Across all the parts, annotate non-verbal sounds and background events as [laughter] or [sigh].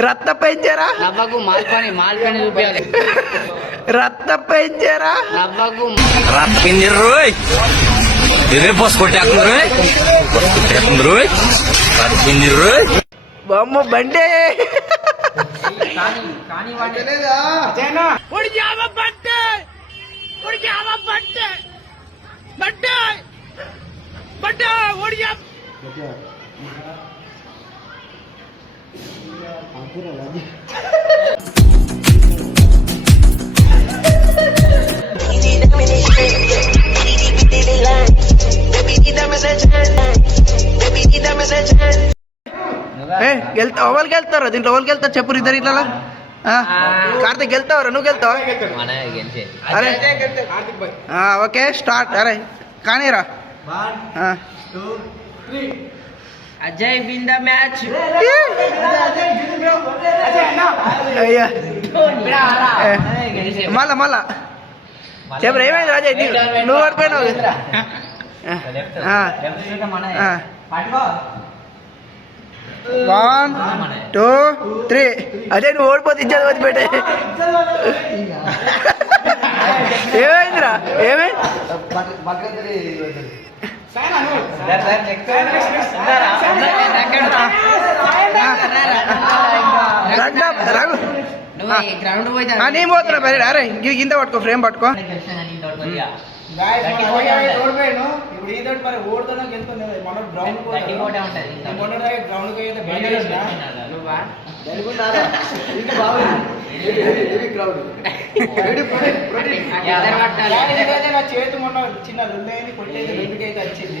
రత్త పెంచారా నవ్వకు మాల్పని మాల్పని చూపించాలి. రత్త పెంచారా నవ్వకు రప్పింది రోయ్. ఇదే పోసు కొట్టేస్తుంది రోయ్. పోసు రోయ్. రోయ్. బొమ్మ బండే! ఏ గెలుతా ఎవరికి వెళ్తారా దీంట్లో ఎవరికి వెళ్తారు చెప్పు ఇద్దరు ఇట్లా కార్తీక్ గెలుతావరా నువ్వు గెలుతావా? అరే. ఆ, ఓకే స్టార్ట్. అరే కానీరా. Ajay win the match. అయ్యా. మళ్ళా మళ్ళా. చెప్పు ఏమైంది నీవు నువ్వు పడిపోయినావు ఆ, ఆ. వన్ టూ త్రీ అదే నువ్వు ఓడిపోతే ఇచ్చేది వదిలిపెట్టే ఏమైందిరా ఏమైంది రగ్డా రఘు నువ్వు గ్రౌండ్ పోయి ఆ, నేను పోతున్నా మరి అరే గి- గింత పట్టుకో ఫ్రేమ్ పట్టుకో ఇప్పుడు ఈ గ్రౌండ్ ఎదరు పట్టాలి నా చేతి మొన్న చిన్న రెండు అయింది కొట్టేది రెండుకైతే వచ్చింది.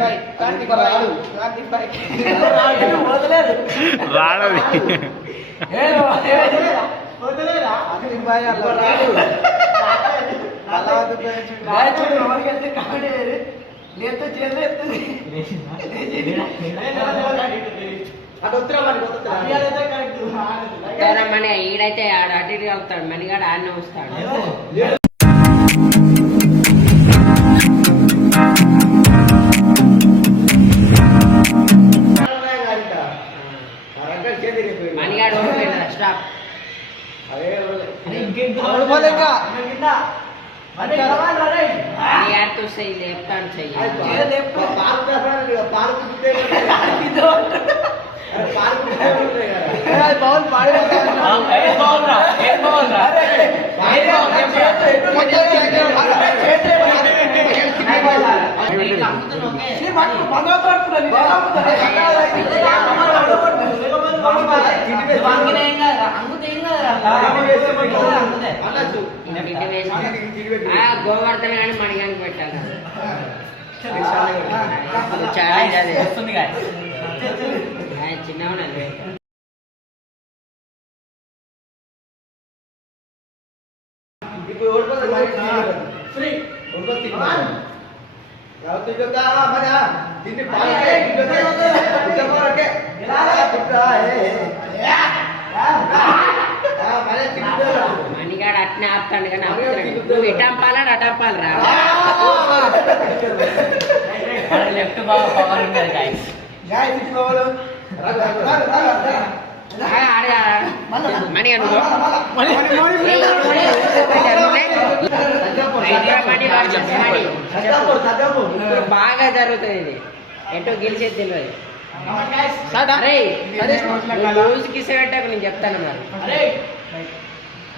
[laughs] రాడది. మన ఈడైతే ఆడ అటు ఇటు కలుపుతాడు మణిగాడు ఆడనే వస్తాడు. తగ్గపారు ఇద్దరు సేమ్ గోవర్ధన అని మణిగానికి పెట్టాను ఛాలెంజ్ అది వస్తుంది చిన్నవాడు ఫ్రీ దీన్ని పాలకే వాడికి చేతులు వేసు. ఆ, ఇటు వేసు, ఇటు వేసు. ఇటు వేసు. అరే అట్లా అయితే అరే వాడు ఓడిపోతారా బాబు మరి.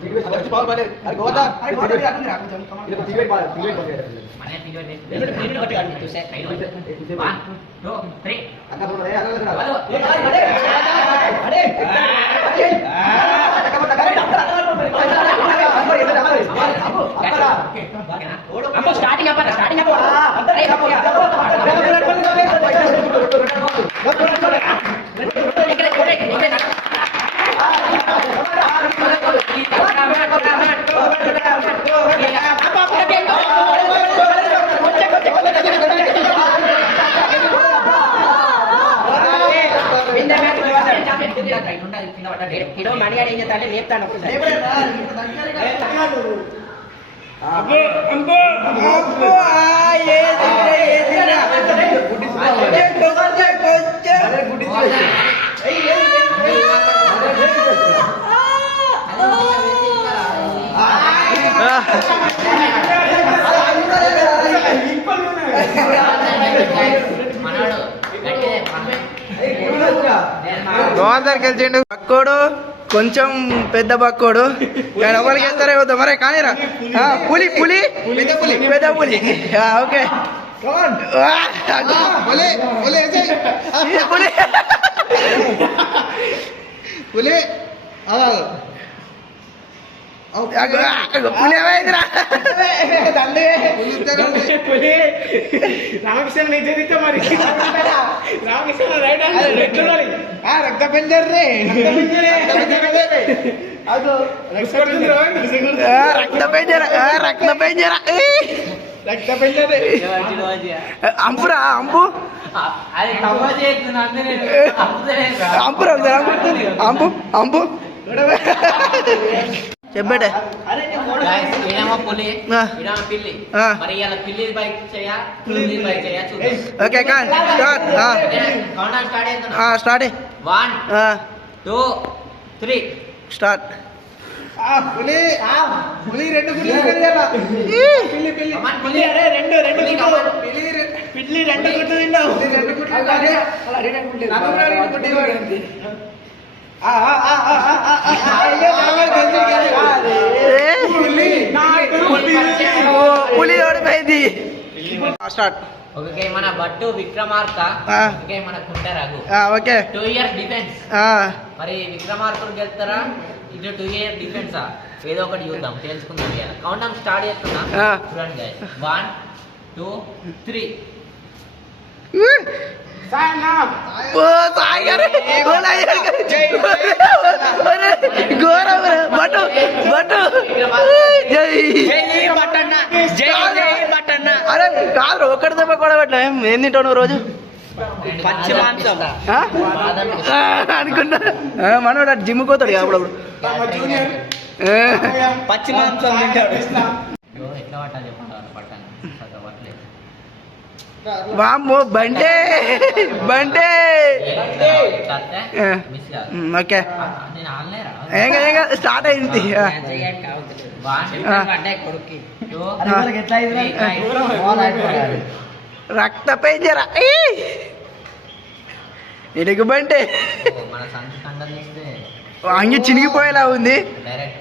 ఇటు వేసు బాల్. చూసే ఇదో మణి గారు ఏం చేస్తాడంటే లేపుతాను ఒకసారి అరే, గెలిచిండు బక్కోడు కొంచెం పెద్ద బక్కోడు. ఎవరికి వెళ్తారో వద్దా. మరే కానీరా. పులి పులి. పెద్ద పులి పెద్ద పులి. ఓకే. పులి. [laughs] పులి రామకృష్ణ నిజదితే మరి రామకృష్ణ రైట్ హ్యాండ్ ఎట్లున్నది ఆ రక్త పెంజర్రే రక్త ఆ, రక్త పెంజర ఆ, రక్త పెంజర ఏయ్. రక్త పెంజరే అంపురా అంపు అంపురా అంపు అంపు చూద్దాం okay can start start one two three start పులి పులి రెండు పిల్లి పిల్లి పులి అరే రెండు రెండు. పిల్లి రెండు గుడ్లు తిన్నావు రెండు గుడ్లు అదే నాకు కూడా రెండు గుడ్లు తిన్నాడు. ఆ ఆ ఆ ఆ ఆ ఆ ఆ అయ్యో రావాలి గంజి గంజి పులి నా పులి పులి ఓడిపోయింది స్టార్ట్ ఓకే మన బట్టు విక్రమార్క ఆ. ఓకే మన కుంట Raghu. Okay. Two years defence మరి విక్రమార్కుడు గెలుస్తారా? ఇది టూ ఇయర్ డిఫెన్సా ఏదో ఒకటి చూద్దాం తెలుసుకుందాం కౌంట్ డౌన్ స్టార్ట్ చేస్తున్నా. చూడండి వన్ టూ త్రీ. బట్టు జై కాదు పెట్టలే ఏం తింటావు రోజు? అనుకున్నా. మనోడు అటు జిమ్ పోతాడు అప్పుడప్పుడు. పచ్చి మాంసం ఎట్లా వామ్మో బండే బండే ఓకే. ఏం కాదు, ఏం కాదు, స్టార్ట్ అయింది. ఆ. రక్త పేజరా ఇనుగుబంటే అంగి చినిగిపోయేలా ఉంది. డైరెక్ట్